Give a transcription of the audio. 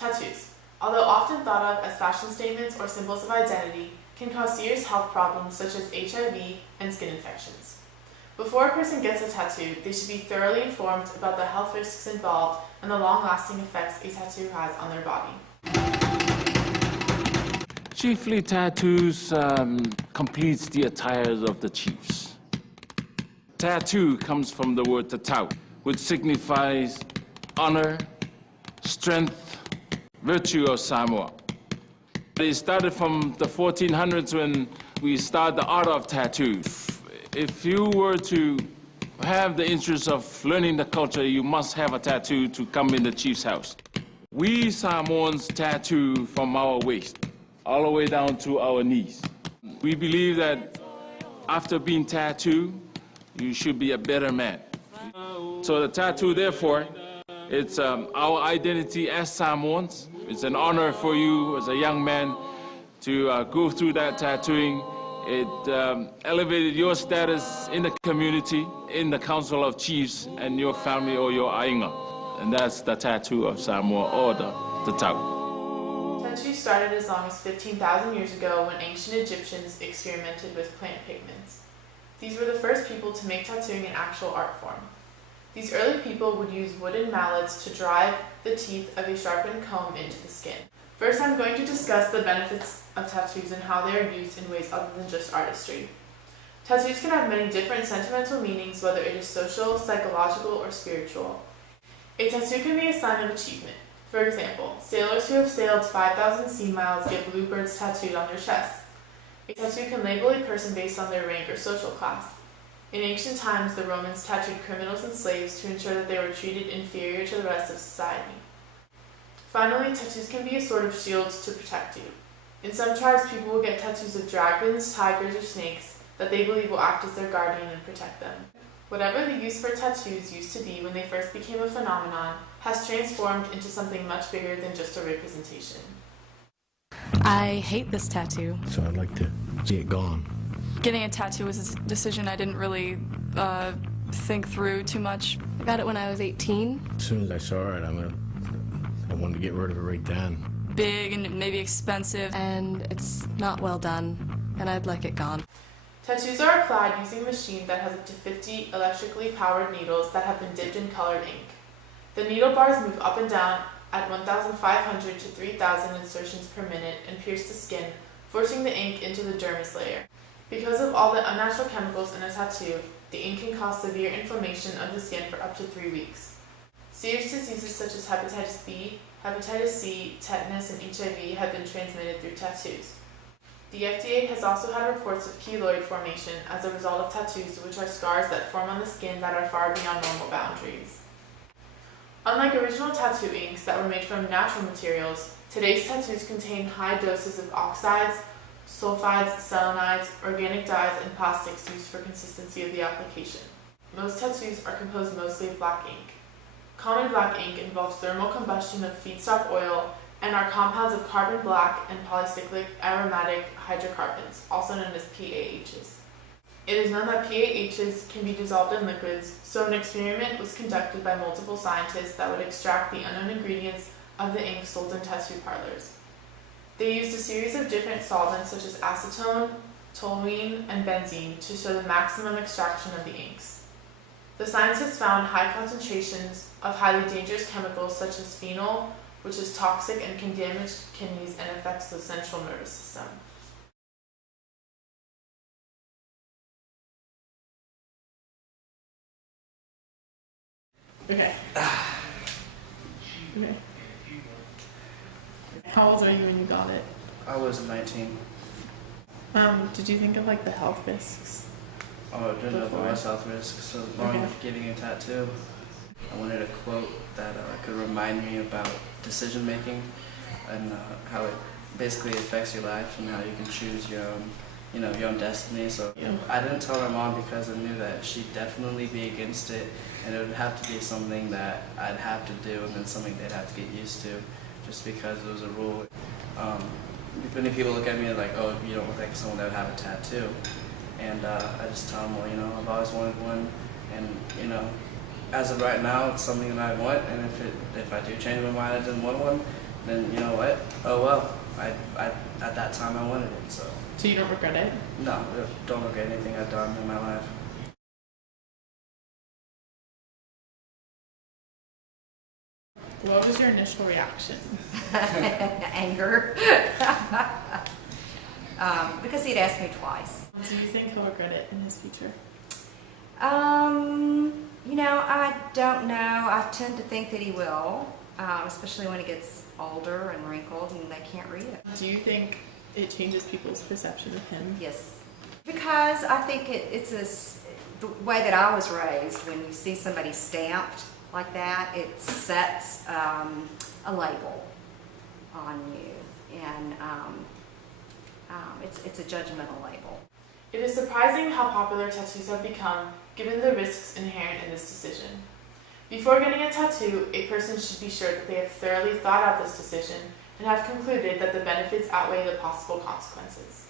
Tattoos, although often thought of as fashion statements or symbols of identity, can cause serious health problems such as HIV and skin infections. Before a person gets a tattoo, they should be thoroughly informed about the health risks involved and the long-lasting effects a tattoo has on their body. Chiefly, tattoos completes the attires of the chiefs. Tattoo comes from the word tatau, which signifies honor, strength, virtue of Samoa. It started from the 1400s when we started the art of tattoo. If you were to have the interest of learning the culture, you must have a tattoo to come in the chief's house. We Samoans tattoo from our waist all the way down to our knees. We believe that after being tattooed, you should be a better man. So the tattoo, therefore, it's our identity as Samoans. It's an honor for you as a young man to go through that tattooing. It elevated your status in the community, in the Council of Chiefs, and your family or your ainga. And that's the tattoo of Samoa, or the tatau. Tattoos started as long as 15,000 years ago when ancient Egyptians experimented with plant pigments. These were the first people to make tattooing an actual art form. These early people would use wooden mallets to drive the teeth of a sharpened comb into the skin. First, I'm going to discuss the benefits of tattoos and how they are used in ways other than just artistry. Tattoos can have many different sentimental meanings, whether it is social, psychological, or spiritual. A tattoo can be a sign of achievement. For example, sailors who have sailed 5,000 sea miles get bluebirds tattooed on their chests. A tattoo can label a person based on their rank or social class. In ancient times, the Romans tattooed criminals and slaves to ensure that they were treated inferior to the rest of society. Finally, tattoos can be a sort of shield to protect you. In some tribes, people will get tattoos of dragons, tigers, or snakes that they believe will act as their guardian and protect them. Whatever the use for tattoos used to be when they first became a phenomenon has transformed into something much bigger than just a representation. I hate this tattoo. So I'd like to see it gone. Getting a tattoo was a decision I didn't really think through too much. I got it when I was 18. As soon as I saw it, I wanted to get rid of it right then. Big and maybe expensive. And it's not well done, and I'd like it gone. Tattoos are applied using a machine that has up to 50 electrically powered needles that have been dipped in colored ink. The needle bars move up and down at 1,500 to 3,000 insertions per minute and pierce the skin, forcing the ink into the dermis layer. Because of all the unnatural chemicals in a tattoo, the ink can cause severe inflammation of the skin for up to 3 weeks. Serious diseases such as hepatitis B, hepatitis C, tetanus, and HIV have been transmitted through tattoos. The FDA has also had reports of keloid formation as a result of tattoos, which are scars that form on the skin that are far beyond normal boundaries. Unlike original tattoo inks that were made from natural materials, today's tattoos contain high doses of oxides, sulfides, selenides, organic dyes, and plastics used for consistency of the application. Most tattoos are composed mostly of black ink. Common black ink involves thermal combustion of feedstock oil and are compounds of carbon black and polycyclic aromatic hydrocarbons, also known as PAHs. It is known that PAHs can be dissolved in liquids, so an experiment was conducted by multiple scientists that would extract the unknown ingredients of the ink sold in tattoo parlors. They used a series of different solvents such as acetone, toluene, and benzene to show the maximum extraction of the inks. The scientists found high concentrations of highly dangerous chemicals such as phenol, which is toxic and can damage kidneys and affects the central nervous system. Okay. Okay. How old are you when you got it? I was 19. Did you think of like the health risks? Oh, I didn't know there was health risks, so along with getting a tattoo, I wanted a quote that could remind me about decision making and how it basically affects your life and how you can choose your own, your own destiny. So I didn't tell my mom because I knew that she'd definitely be against it, and it would have to be something that I'd have to do and then something they'd have to get used to, just because it was a rule. Many people look at me like, oh, you don't look like someone that would have a tattoo. And I just tell them, well, I've always wanted one, and, as of right now, it's something that I want, and if I do change my mind, I didn't want one, then you know what? Oh well, I at that time I wanted it, so. So you don't regret it? No, I don't regret anything I've done in my life. What was your initial reaction? Anger. Because he'd asked me twice. Do you think he'll regret it in his future? You know, I don't know. I tend to think that he will, especially when he gets older and wrinkled and they can't read it. Do you think it changes people's perception of him? Yes. Because I think the way that I was raised, when you see somebody stamped like that, it sets a label on you, and it's a judgmental label. It is surprising how popular tattoos have become, given the risks inherent in this decision. Before getting a tattoo, a person should be sure that they have thoroughly thought out this decision and have concluded that the benefits outweigh the possible consequences.